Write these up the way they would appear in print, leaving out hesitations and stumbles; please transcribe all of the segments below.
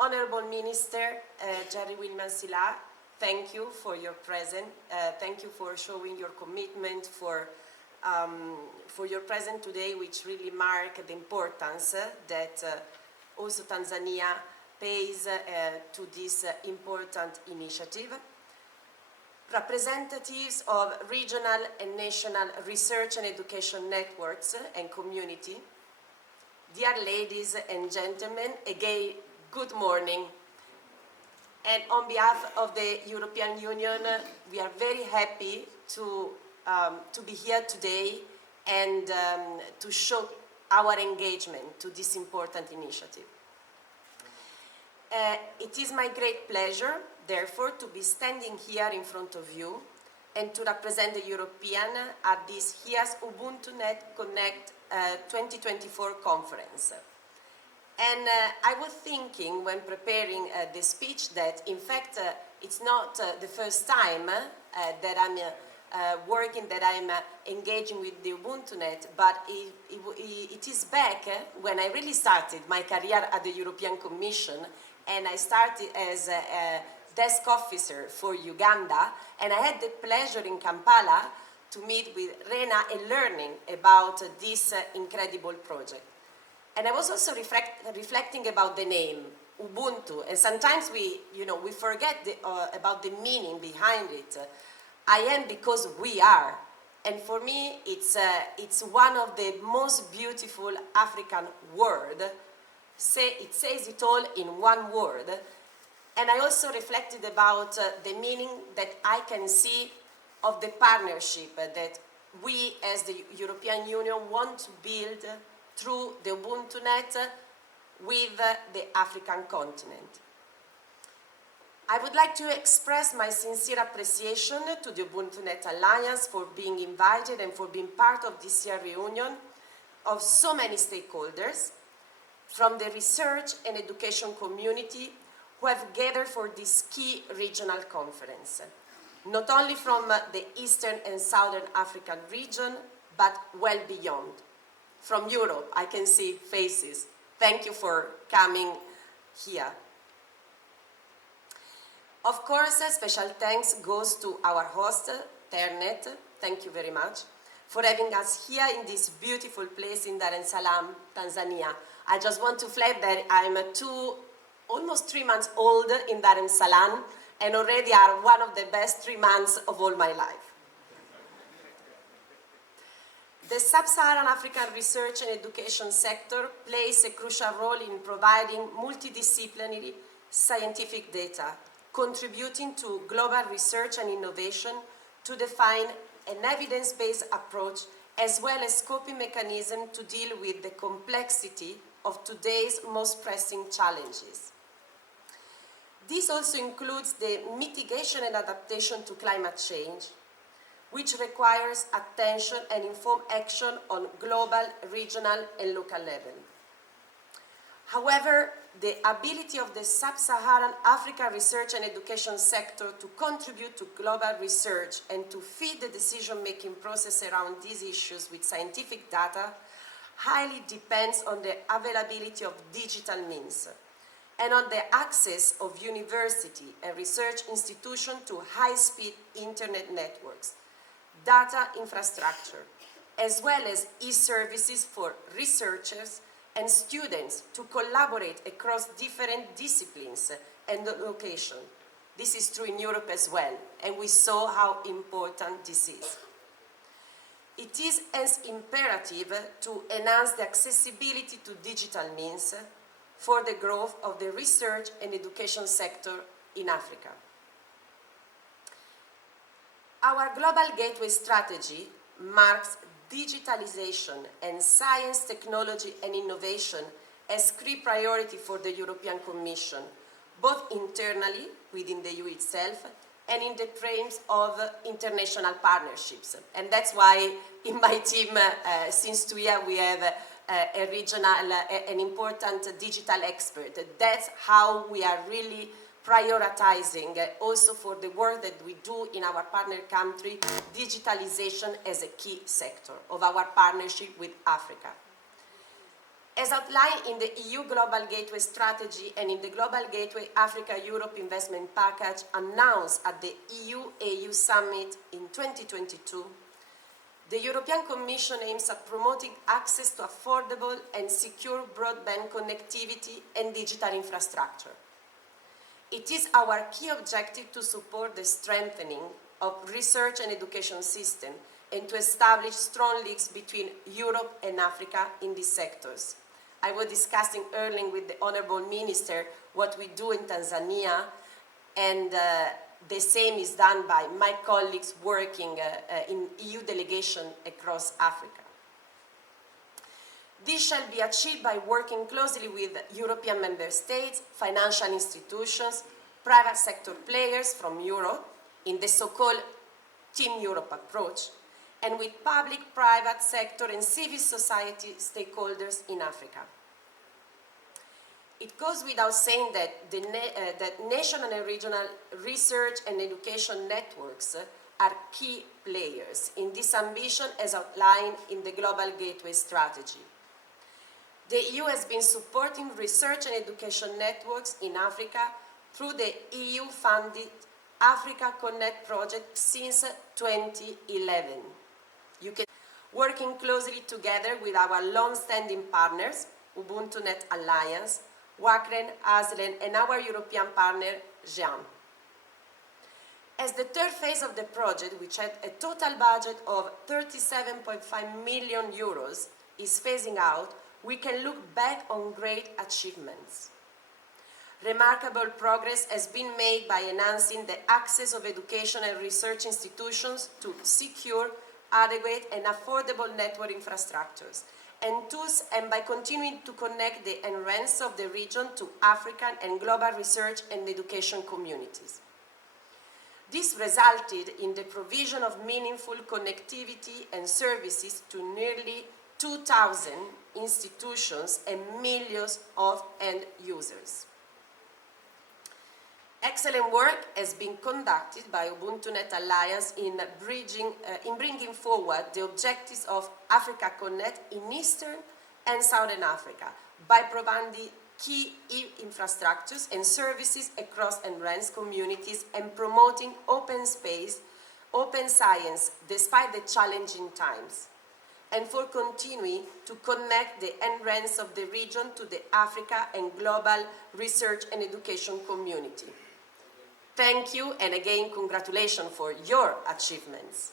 Honorable Minister Jerry Wilman-Sila, thank you for your presence. Thank you for showing your commitment for your presence today, which really mark the importance that also Tanzania pays to this important initiative. Representatives of regional and national research and education networks and community, dear ladies and gentlemen, again, good morning. And on behalf of the European Union, we are very happy to be here today and to show our engagement to this important initiative. It is my great pleasure, therefore, to be standing here in front of you and to represent the European at this year's UbuntuNet-Connect 2024 conference. And I was thinking when preparing the speech that, in fact, it's not the first time that I'm that I'm engaging with the UbuntuNet, but it is back when I really started my career at the European Commission, and I started as a desk officer for Uganda, and I had the pleasure in Kampala to meet with Rena and learning about this incredible project. And I was also reflecting about the name, Ubuntu, and sometimes we forget about the meaning behind it. I am because we are, and for me it's one of the most beautiful African words. It says it all in one word. And I also reflected about the meaning that I can see of the partnership that we as the European Union want to build through the UbuntuNet with the African continent. I would like to express my sincere appreciation to the UbuntuNet Alliance for being invited and for being part of this year's reunion of so many stakeholders from the research and education community who have gathered for this key regional conference, not only from the Eastern and Southern African region, but well beyond. From Europe, I can see faces. Thank you for coming here. Of course, a special thanks goes to our host, Ternet. Thank you very much for having us here in this beautiful place in Dar es Salaam, Tanzania. I just want to flag that I'm almost 3 months old in Dar es Salaam, and already are one of the best 3 months of all my life. The Sub-Saharan African research and education sector plays a crucial role in providing multidisciplinary scientific data, contributing to global research and innovation to define an evidence-based approach as well as scoping mechanisms to deal with the complexity of today's most pressing challenges. This also includes the mitigation and adaptation to climate change, which requires attention and informed action on global, regional, and local level. However, the ability of the Sub-Saharan Africa research and education sector to contribute to global research and to feed the decision-making process around these issues with scientific data highly depends on the availability of digital means and on the access of university and research institutions to high-speed internet networks, data infrastructure, as well as e-services for researchers and students to collaborate across different disciplines and locations. This is true in Europe as well, and we saw how important this is. It is as imperative to enhance the accessibility to digital means for the growth of the research and education sector in Africa. Our Global Gateway strategy marks digitalization and science, technology and innovation as key priority for the European Commission, both internally within the EU itself and in the frames of international partnerships. And that's why in my team, since 2 years, we have a regional, an important digital expert. That's how we are really prioritizing also for the work that we do in our partner country, digitalization as a key sector of our partnership with Africa. As outlined in the EU Global Gateway Strategy and in the Global Gateway Africa-Europe Investment Package announced at the EU-AU Summit in 2022, the European Commission aims at promoting access to affordable and secure broadband connectivity and digital infrastructure. It is our key objective to support the strengthening of research and education system and to establish strong links between Europe and Africa in these sectors. I was discussing earlier with the Honourable Minister what we do in Tanzania, and the same is done by my colleagues working in EU delegation across Africa. This shall be achieved by working closely with European member states, financial institutions, private sector players from Europe in the so-called Team Europe approach, and with public, private sector and civil society stakeholders in Africa. It goes without saying that that national and regional research and education networks are key players in this ambition as outlined in the Global Gateway Strategy. The EU has been supporting research and education networks in Africa through the EU-funded Africa Connect project since 2011. Working closely together with our long-standing partners, UbuntuNet Alliance, Wakren, Aslen, and our European partner, GEAM. As the third phase of the project, which had a total budget of 37.5 million euros, is phasing out, we can look back on great achievements. Remarkable progress has been made by enhancing the access of education and research institutions to secure, adequate and affordable network infrastructures, and by continuing to connect the entrance of the region to African and global research and education communities. This resulted in the provision of meaningful connectivity and services to nearly 2,000 institutions and millions of end users. Excellent work has been conducted by UbuntuNet Alliance in bringing forward the objectives of Africa Connect in Eastern and Southern Africa by providing key infrastructures and services across enhanced communities and promoting open space, open science despite the challenging times, and for continuing to connect the entrance of the region to the Africa and global research and education community. Thank you, and again, congratulations for your achievements.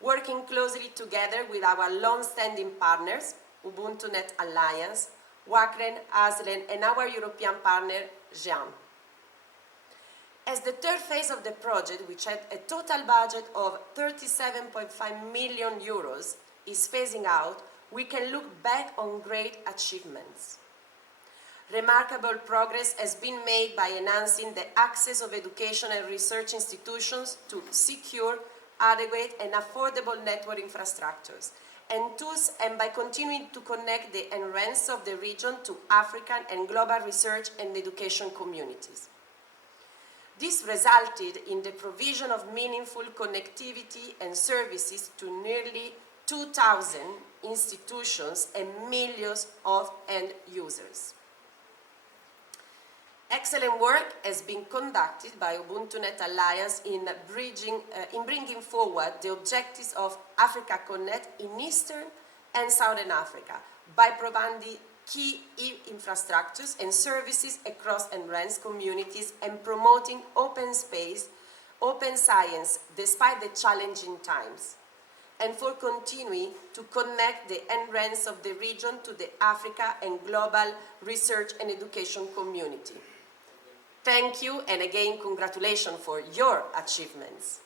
Working closely together with our long-standing partners, UbuntuNet Alliance, Wakren, Aslen, and our European partner, GEAM. As the third phase of the project, which had a total budget of 37.5 million euros, is phasing out, we can look back on great achievements. Remarkable progress has been made by enhancing the access of education and research institutions to secure, adequate and affordable network infrastructures, and by continuing to connect the entrance of the region to African and global research and education communities. This resulted in the provision of meaningful connectivity and services to nearly 2,000 institutions and millions of end users. Excellent work has been conducted by UbuntuNet Alliance in bringing forward the objectives of Africa Connect in Eastern and Southern Africa by providing key infrastructures and services across enhanced communities and promoting open space, open science despite the challenging times, and for continuing to connect the entrance of the region to the Africa and global research and education community. Thank you, and again, congratulations for your achievements.